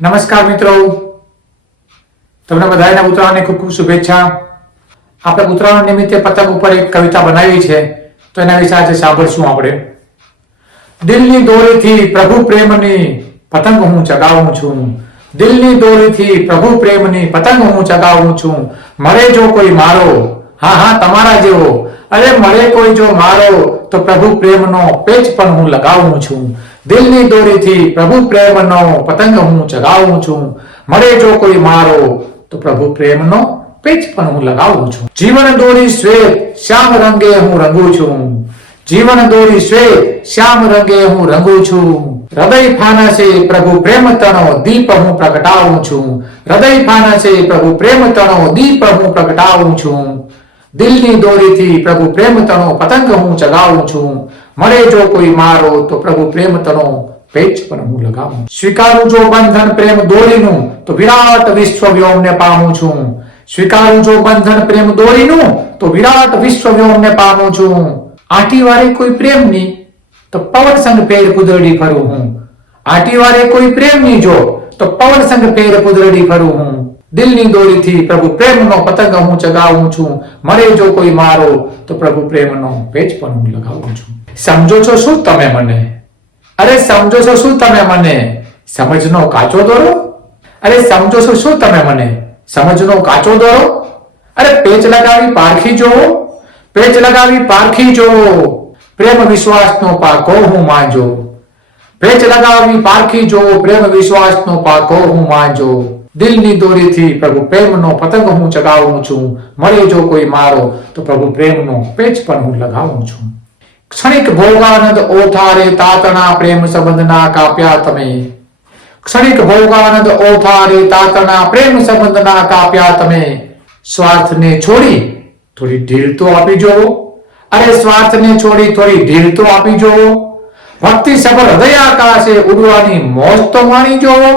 નમસ્કાર મિત્રો, તમને બધાને ઉત્તરાયણની ખૂબ ખૂબ શુભેચ્છા. આપણે ઉત્તરાયણ નિમિત્તે પતંગ ઉપર એક કવિતા બનાવી છે, તો એના વિશે આજે સાંભળશું આપણે. દિલની દોરીથી પ્રભુ પ્રેમની પતંગ હું ચગાવું છું. દિલની દોરીથી પ્રભુ પ્રેમની પતંગ હું ચગાવું છું. મળે જો કોઈ મારો, હા હા તમારા જેવો, અરે મળે કોઈ જો મારો, તો પ્રભુ પ્રેમનો પેચ પણ હું લગાવું છું. દિલની દોરીથી પ્રભુ પ્રેમનો પતંગ હું ચગાવું છું. મળે જો કોઈ મારો, તો પ્રભુ પ્રેમનો પેચ પણ હું લગાવું છું. જીવન દોરી શ્વેત શ્યામ રંગે હું રંગું છું. જીવન દોરી શ્વેત શ્યામ રંગે હું રંગું છું. હૃદય ફાનસે પ્રભુ પ્રેમ તણો દીપ હું પ્રગટાવું છું. હૃદય ફાનસે પ્રભુ પ્રેમ તણો દીપ હું પ્રગટાવું છું. દિલની દોરીથી પ્રભુ પ્રેમ તણો પતંગ હું ચગાવું છું. મળે જો કોઈ મારો, તો પ્રભુ પ્રેમ તણો પેચ પણ હું લગાવું. સ્વીકારું જો બંધન પ્રેમ દોરીનું, તો વિરાટ વિશ્વ વ્યોમને પામું છું. સ્વીકારું જો બંધન પ્રેમ દોરીનું, તો વિરાટ વિશ્વ વ્યોમને પામું છું. આંટી વારે કોઈ પ્રેમની, તો પવન સંગ પેર કુદરડી ફરું હું. આંટી વારે કોઈ પ્રેમની જો, તો પવન સંગ પેર કુદરડી ફરું હું. દિલની દોરીથી પ્રભુ પ્રેમનો પતંગ હું ચગાવું છું. મળે જો કોઈ મારો, તો પ્રભુ પ્રેમનો પેચ પણ હું લગાવું છું. સમજો છો શું તમે મને? અરે સમજો છો શું તમે મને? સમજનો કાચો દોરો? અરે સમજો છો શું તમે મને? સમજનો કાચો દોરો? અરે પેચ લગાવી પારખી જોવો, પેચ લગાવી પારખી જોવો. પ્રેમ વિશ્વાસનો પાકો હું માંજો. પેચ લગાવી પારખી જોવો, પ્રેમ વિશ્વાસનો પાકો હું માંજો. દિલની દોરીથી પ્રભુ પ્રેમનો પતંગ હું ચગાવું છું. મળે જો કોઈ મારો, તો પ્રભુ પ્રેમનો પેચ પણ હું લગાવું છું. ક્ષણિક ભોગાનંદ ઓથારે તાતણા પ્રેમ સંબંધના કાપ્યા તમે. ક્ષણિક ભોગાનંદ ઓથારે તાતણા પ્રેમ સંબંધના કાપ્યા તમે. સ્વાર્થને છોડી થોડી ઢીલ તો આપી જોવો. અરે સ્વાર્થને છોડી થોડી ઢીલ તો આપી જોવો. ભક્તિ સફળ હૃદય આકાશે ઉડવાની મોજ તો માણી જોવો.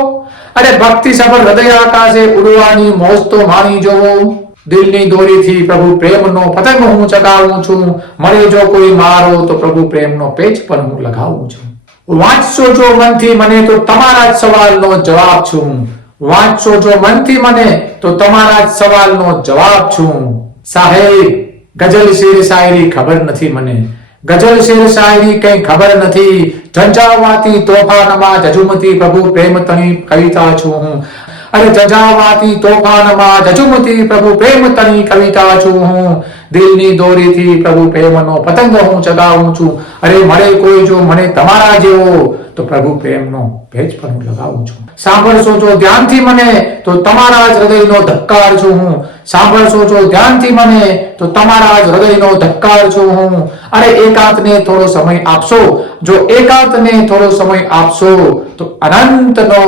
અરે ભક્તિ સફળ હૃદય આકાશે ઉડવાની મોજ તો માણી જોવો. દિલની દોરીથી પ્રભુ પ્રેમનો પતંગ હું ચગાવું છું. મળે જો કોઈ મારો, તો પ્રભુ પ્રેમનો પેચ પણ હું લગાવું છું. વાંચશો જો મનથી મને, તો તમારા જ સવાલનો જવાબ છું. વાંચશો જો મનથી મને, તો તમારા જ સવાલનો જવાબ છું. સાહેબ ગઝલ શેર શાયરી ખબર નથી મને. ગઝલ શેર શાયરી કઈ ખબર નથી. ઝંઝાવાતી તોફાનમાં ઝઝુમતી પ્રભુ પ્રેમ તણી કવિતા છું હું. અરે ઝંઝાવાતી તોફાનમાં ઝઝુમતી પ્રભુ પ્રેમ તણી કવિતા છું હું. દિલની દોરીથી પ્રભુ પ્રેમનો પતંગ હું ચગાવું છું. અરે મળે કોઈ જો મને તમારા જેવો, તો પ્રભુ પ્રેમનો પેચ પણ હું લગાવું છું. સાંભળશો જો ધ્યાનથી મને, તો તમારા જ હૃદયનો ધબકાર છું હું. સાંભળશો જો ધ્યાનથી મને, તો તમારા જ હૃદયનો ધબકાર છું હું. અરે એકાંતને થોડો સમય આપશો, જો એકાંતને થોડો સમય આપશો, તો અનંતનો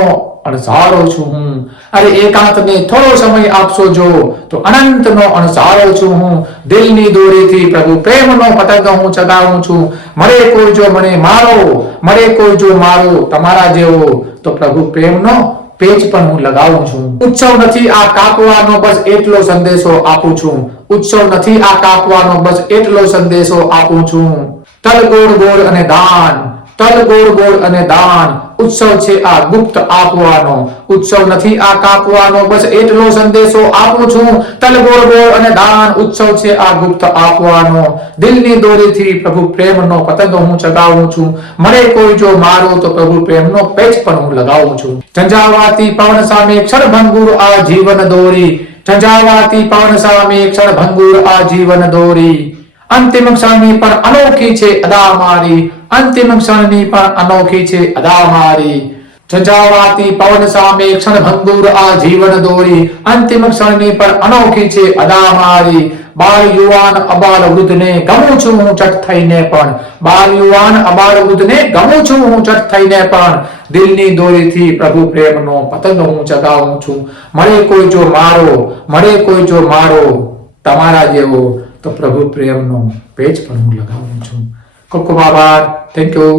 અણસારો છું હું. અરે એકાંતને થોડો સમય આપશો જો, તો અનંતનો અણસારો છું હું. દિલની દોરીથી પ્રભુ પ્રેમનો પતંગ હું ચગાવું છું. મળે કોઈ જો મને મારો, મળે કોઈ જો મારો તમારા જેવો, તો પ્રભુ પ્રેમનો પેચ પણ હું લગાવું છું. ઉત્સવ નથી આ કાપવાનો, બસ એટલો સંદેશો આપું છું. ઉત્સવ નથી આ કાપવાનો, બસ એટલો સંદેશો આપું છું. તલ ગોળ ગોળ અને દાન, તલ ગોળ ગોળ અને દાન, ઉત્સવ છે આ ગુપ્ત આપવાનો. ઉત્સવ નથી આ કાપવાનો, બસ એટલો સંદેશો આપું છું. તલ ગોળ ગોળ અને દાન, ઉત્સવ છે આ ગુપ્ત આપવાનો. દિલની દોરીથી પ્રભુ પ્રેમનો પતંગ હું ચગાવું છું. મળે કોઈ જો મારો, તો પ્રભુ પ્રેમનો પેચ પણ હું લગાવું છું. ઝંઝાવાતી પવન સામે ક્ષણભંગુર આ જીવન દોરી. ઝંઝાવાતી પવન સામે ક્ષણભંગુર આ જીવન દોરી. અંતિમ ક્ષણની પણ અનોખી છે અદા મારી. અંતિમ ક્ષણની પણ અનોખી છે અદા મારી. ઝંઝાવાતી પવન સામે ક્ષણભંગુર આ જીવન દોરી. અંતિમ ક્ષણની પણ અનોખી છે અદા મારી. બાળ યુવાન અબાલ વૃદ્ધને ગમું છું હું ચટ થઈને પણ. બાળ યુવાન અબાલ વૃદ્ધને ગમું છું હું ચટ થઈને પણ. દિલની દોરીથી પ્રભુ પ્રેમનો પતંગ હું ચગાવું છું. મળે કોઈ જો મારો, મળે કોઈ જો મારો તમારા જેવો, તો પ્રભુ પ્રેમનો પેચ પણ હું લગાવું છું. ખૂબ ખૂબ આભાર. Thank you.